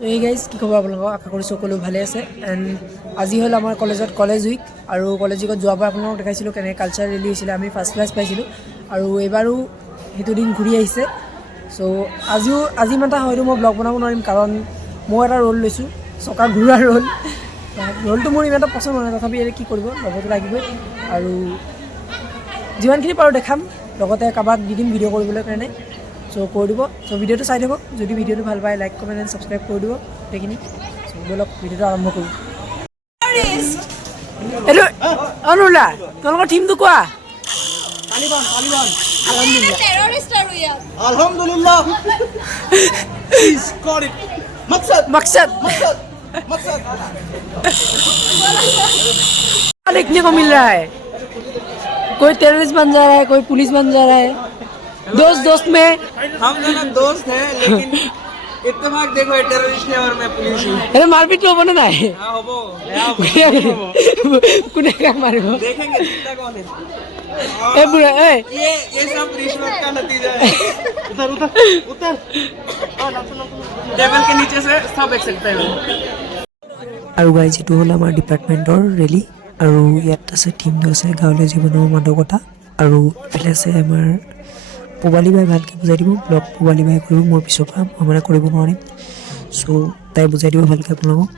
তো এই গাইজ কি খবৰ আপোনালোকক, আশা কৰিছোঁ সকলো ভালে আছে। এণ্ড আজি হ'ল আমাৰ কলেজত কলেজ উইক, আৰু কলেজ উইকত যোৱাবাৰ আপোনালোকক দেখাইছিলোঁ কেনেকৈ কালচাৰ ৰেলী হৈছিলে, আমি ফাৰ্ষ্ট প্ৰাইজ পাইছিলোঁ, আৰু এইবাৰো সেইটো দিন ঘূৰি আহিছে। চ' আজি ইমান এটা হয়তো মই ব্লগ বনাব নোৱাৰিম, কাৰণ মই এটা ৰোল লৈছোঁ, চকা ঘূৰাৰ ৰোলটো মোৰ ইমান এটা পচন্দ নহয়, তথাপি কি কৰিব, ল'বতো লাগিবই। আৰু যিমানখিনি পাৰোঁ দেখাম, লগতে কাৰোবাক দি দিম ভিডিঅ' কৰিবলৈ কাৰণে, চ' কৰি দিব। চ' ভিডিঅ'টো চাই থাকক, যদি ভিডিঅ'টো ভাল পায় লাইক কমেণ্ট এণ্ড ছাবস্ক্ৰাইব কৰি দিব গোটেইখিনি। চ' ব'লক ভিডিঅ'টো আৰম্ভ কৰোঁ। এইটো অনুলা তোমালোকৰ টীমটো কোৱা। देखने को मिल रहा है, कोई टेररिस्ट बन जा रहा है, कोई पुलिस बन जा रहा है। दोस्त में हम दोनों दोस्त हैं, लेकिन इत्तेफाक देखो ये टेररिस्ट है और मैं पुलिस हूँ। अरे मारपीट हो बना है। हाँ होबो कुने का मारो देखेंगे जीतता कौन है। ए बुरा ए ये सब रिश्वत का नतीजा है। उधर उधर उधर टेबल के नीचे से सब देख सकते हैं। আৰু গাইজ এইটো হ'ল আমাৰ ডিপাৰ্টমেণ্টৰ ৰেলী, আৰু ইয়াত আছে টীমটো আছে গাঁৱলীয়া জীৱনৰ মাদকতা, আৰু এইফালে আছে আমাৰ পূবালী বাই ভালকৈ বুজাই দিব, ব্লগ পূবালী বাই কৰিব মোৰ পিছৰ পৰা, মই মানে কৰিব নোৱাৰিম। চ' তাই বুজাই দিব ভালকৈ আপোনালোকক,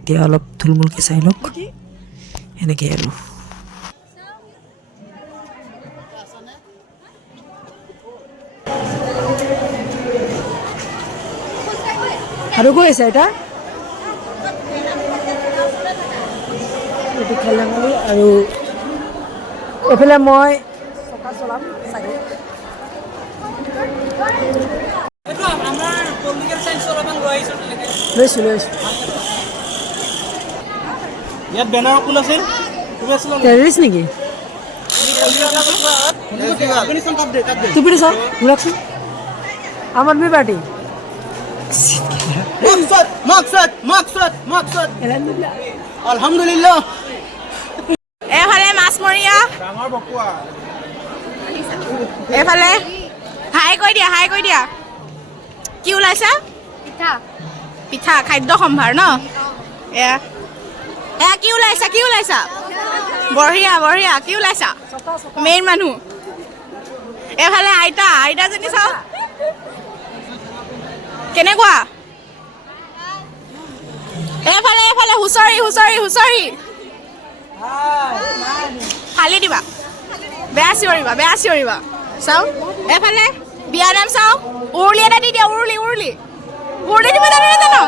এতিয়া অলপ থুলমূলকৈ চাই লওক, এনেকৈ আৰু গৈ আছে এটা এইটো খেল ধেমালি, আৰু এইফালে মই চকা চলাম চাগে। লৈছোঁ ইয়াত বেনাৰ কোন আছিল? টেৰৰিষ্ট নেকি? টুপিটো চাওক, ঘূৰাকচোন। আম আদমি পাৰ্টি আলহামদুলিল্লাহ। এফালে মাছমৰীয়া, এফালে হাই কৈ দিয়া কি ওলাইছা? পিঠা খাদ্য সম্ভাৰ ন, এয়া কি ওলাইছা? বঢ়িয়া কি ওলাইছা? মেইন মানুহ। এফালে আইতাজনী চাওঁ কেনেকুৱা। এফালে হুঁচৰি ফালি দিবা, বেয়া চিঞৰিবা। চাওঁ এফালে বিয়া নাম চাওঁ, উৰুলি এটা দি দিয়া, উৰুলি দিব জানো।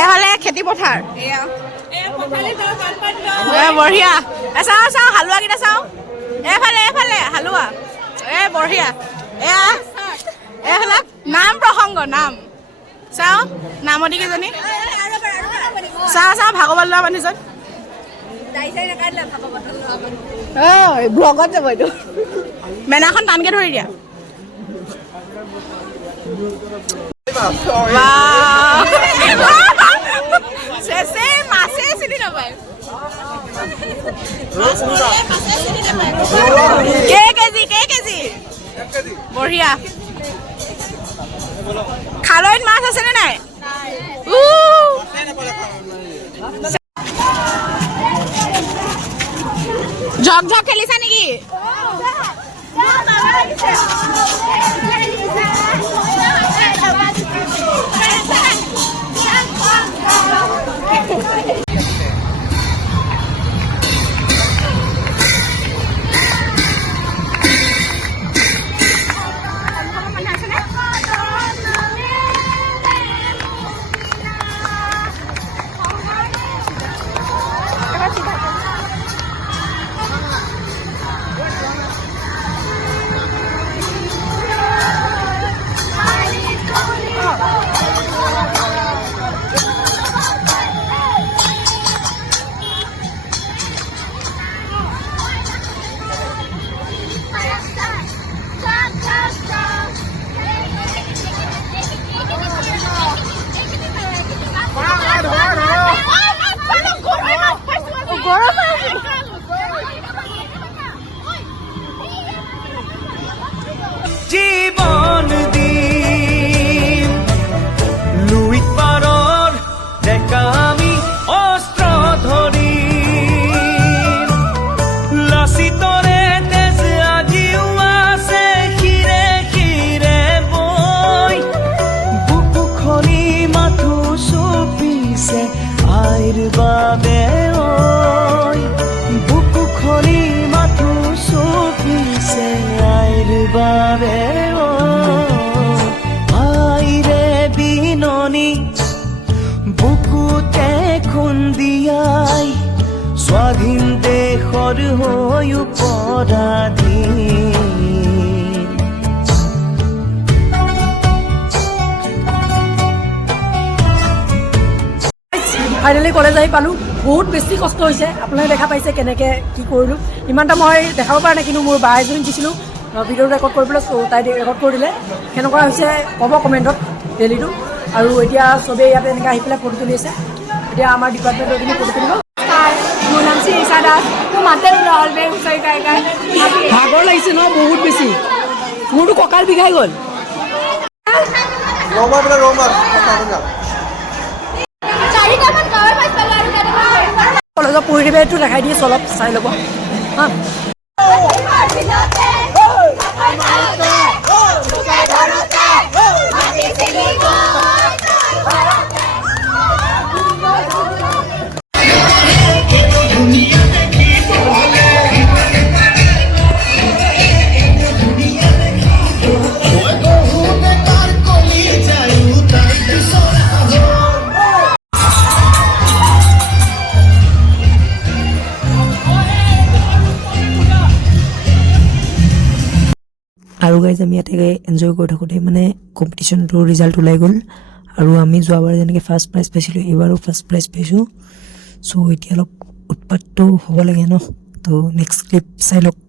এফালে খেতি পথাৰ, বঢ়িয়া। চাওঁ হালোৱাকেইটা চাওঁ, এফালে হালোৱা, বঢ়িয়া। এফালে নাম প্ৰসংগ, নাম চাওঁ, নামতি কেইজনী চাওঁ ভাগৱত লোৱা মানুহজন। ব্লগত যাব এইটো, মেনাখন টানকে ধৰি দিয়া। মাছে চিনি নাপায়। কেজি বঢ়িয়া। খালৈত মাছ আছেনে নাই? ঝক খেলিছা নেকি? চপিছে আইৰ বাবে ঐ বুকুখনি মাথো চপিছে আইৰ বাবে ঐ আইৰে বিননি বুকুতে খুন্দিয়াই স্বাধীন দেশৰ হৈ পৰাধীন ফাইনেলি কলেজ আহি পালোঁ বহুত বেছি কষ্ট হৈছে আপোনালোকে দেখা পাইছে কেনেকৈ কি কৰিলোঁ ইমানটা মই দেখাব পৰা নাই কিন্তু মোৰ বা এজনী দিছিলোঁ ভিডিঅ' ৰেকৰ্ড কৰিবলৈ চ' তাই ৰেকৰ্ড কৰি দিলে কেনেকুৱা হৈছে ক'ব কমেণ্টত ডেইলিটো আৰু এতিয়া চবেই ইয়াতে এনেকৈ আহি পেলাই ফটো তুলি আছে এতিয়া আমাৰ ডিপাৰ্টমেণ্টৰ এজনী ফটো তুলিব মোৰ নাম শ্ৰীষা দাস মোৰ মাতে অলবে হুঁচৰি গাই গাই ভাগৰ লাগিছে ন বহুত বেছি মোৰতো কঁকাল বিষাই গ'ল চাৰিটামান গাঁৱৰ পাইছ পালোঁ আৰু কলেজৰ পৰিৱেশটো দেখাই দিছোঁ অলপ চাই ল'ব হা আৰু গাইজ আমি ইয়াতে এনজয় কৰি থাকোঁতে মানে কম্পিটিশ্যনটোৰ ৰিজাল্ট ওলাই গ'ল আৰু আমি যোৱাবাৰ যেনেকৈ ফাৰ্ষ্ট প্ৰাইজ পাইছিলোঁ এইবাৰো ফাৰ্ষ্ট প্ৰাইজ পাইছোঁ চ' এতিয়া অলপ উৎপাতটো হ'ব লাগে ন তো নেক্সট ক্লিপ চাই লওক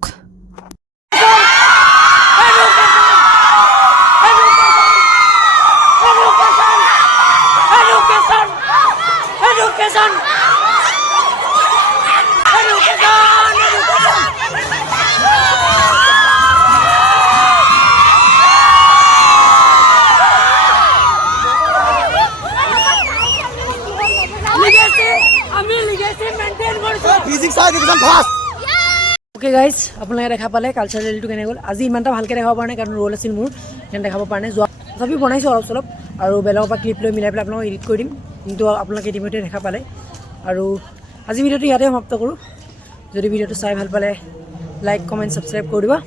অ'কে গাইজ আপোনালোকে দেখা পালে কালচাৰ ৰেলীটো কেনে গ'ল আজি ইমানটা ভালকৈ দেখাব পৰা নাই কাৰণ ৰোল আছিল মোৰ সেইকাৰণে দেখাব পৰা নাই যোৱা তথাপিও বনাইছোঁ অলপ চলপ আৰু বেলেগৰ পৰা ক্লিপ লৈ মিলাই পেলাই আপোনালোকক এডিট কৰি দিম কিন্তু আপোনালোকে ইতিমধ্যে দেখা পালে আৰু আজি ভিডিঅ'টো ইয়াতে সমাপ্ত কৰোঁ যদি ভিডিঅ'টো চাই ভাল পালে লাইক কমেণ্ট ছাবস্ক্ৰাইব কৰি দিবা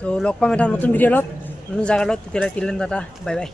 তো লগ পাম এটা নতুন ভিডিঅ' লগত নতুন জাগাৰ লগত তেতিয়ালৈ টিলেন দাটা বাই বাই